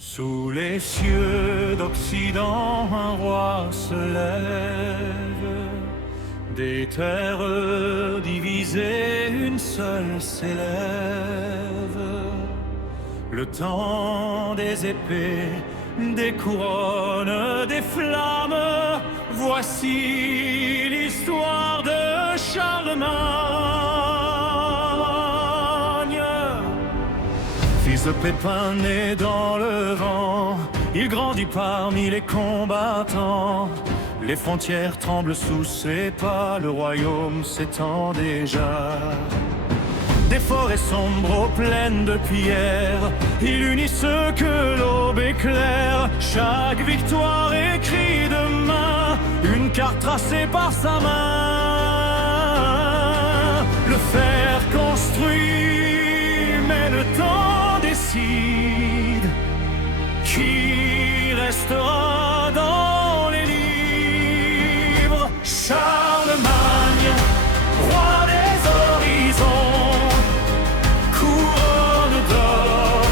Sous les cieux d'Occident, un roi se lève. Des terres divisées, une seule s'élève. Le temps des épées, des couronnes, des flammes. Voici l'histoire de Charlemagne. Fils de Pépin né dans le vent, il grandit parmi les combattants. Les frontières tremblent sous ses pas, le royaume s'étend déjà. Des forêts sombres pleines de pierres, il unit ceux que l'aube éclaire. Chaque victoire écrit de main, une carte tracée par sa main. Le fer construit, mais le temps décide qui restera dans les livres. Charlemagne, roi des horizons, couronne d'or,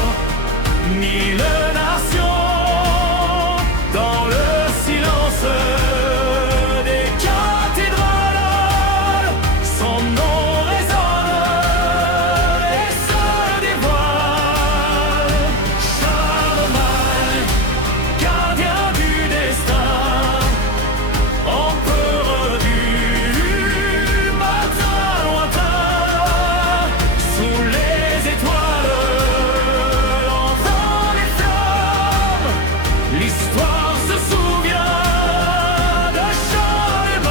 1000 nations, dans le silence des cathédrales, son nom résonne et se dévoile. Charlemagne, gardien du destin, empereur du matin lointain, sous les étoiles, l'enfant des flammes, l'histoire se souvient de Charlemagne.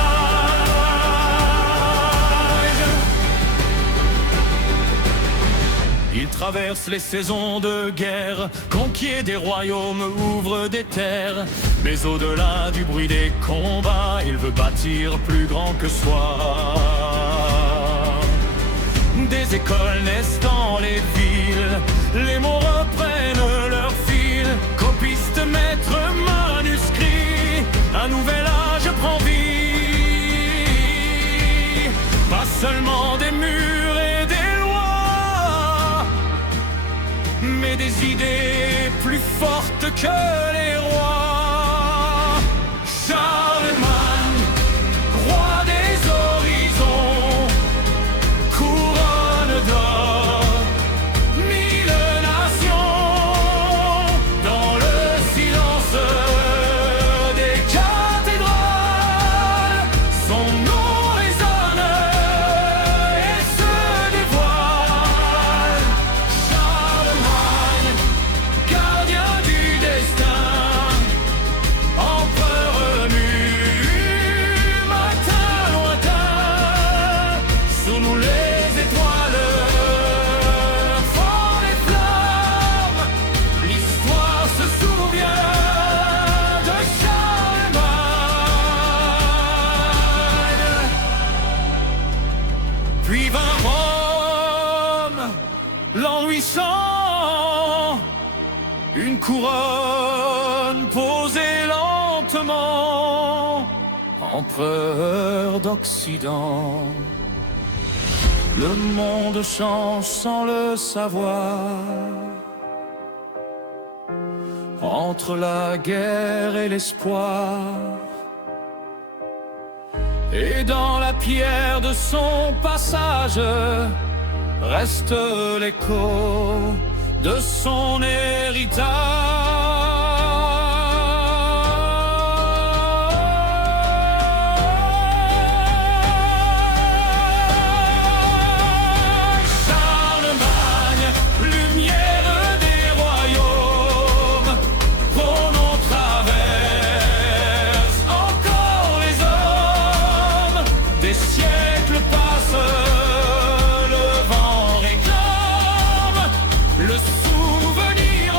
Il traverse les saisons de guerre, conquiert des royaumes, ouvre des terres. Mais au-delà du bruit des combats, il veut bâtir plus grand que soi. Des écoles naissent dans les villes, les mots reprennent leur fil. Copistes, maîtres, manuscrits, un nouvel âge prend vie. Pas seulement des murs et des lois, mais des idées plus fortes que les rois. Charlemagne, roi des horizons, couronne d'or, 1000 nations, dans le silence des cathédrales, son nom résonne et se dévoile. Charlemagne, gardien du destin, empereur nu, matin lointain, sous nous les étoiles, font les flammes, l'histoire se souvient de Charlemagne. Puis vint Rome, l'an 800, une couronne posée lentement, empereur d'Occident. Le monde change sans le savoir, entre la guerre et l'espoir. Et dans la pierre de son passage reste l'écho de son héritage. Charlemagne, lumière des royaumes, pronom traverse encore les hommes. Des siècles passent, le vent réclame le souvenir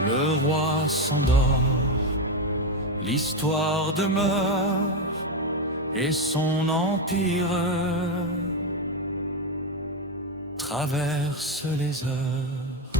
Le roi s'endort, l'histoire demeure, et son empire traverse les heures.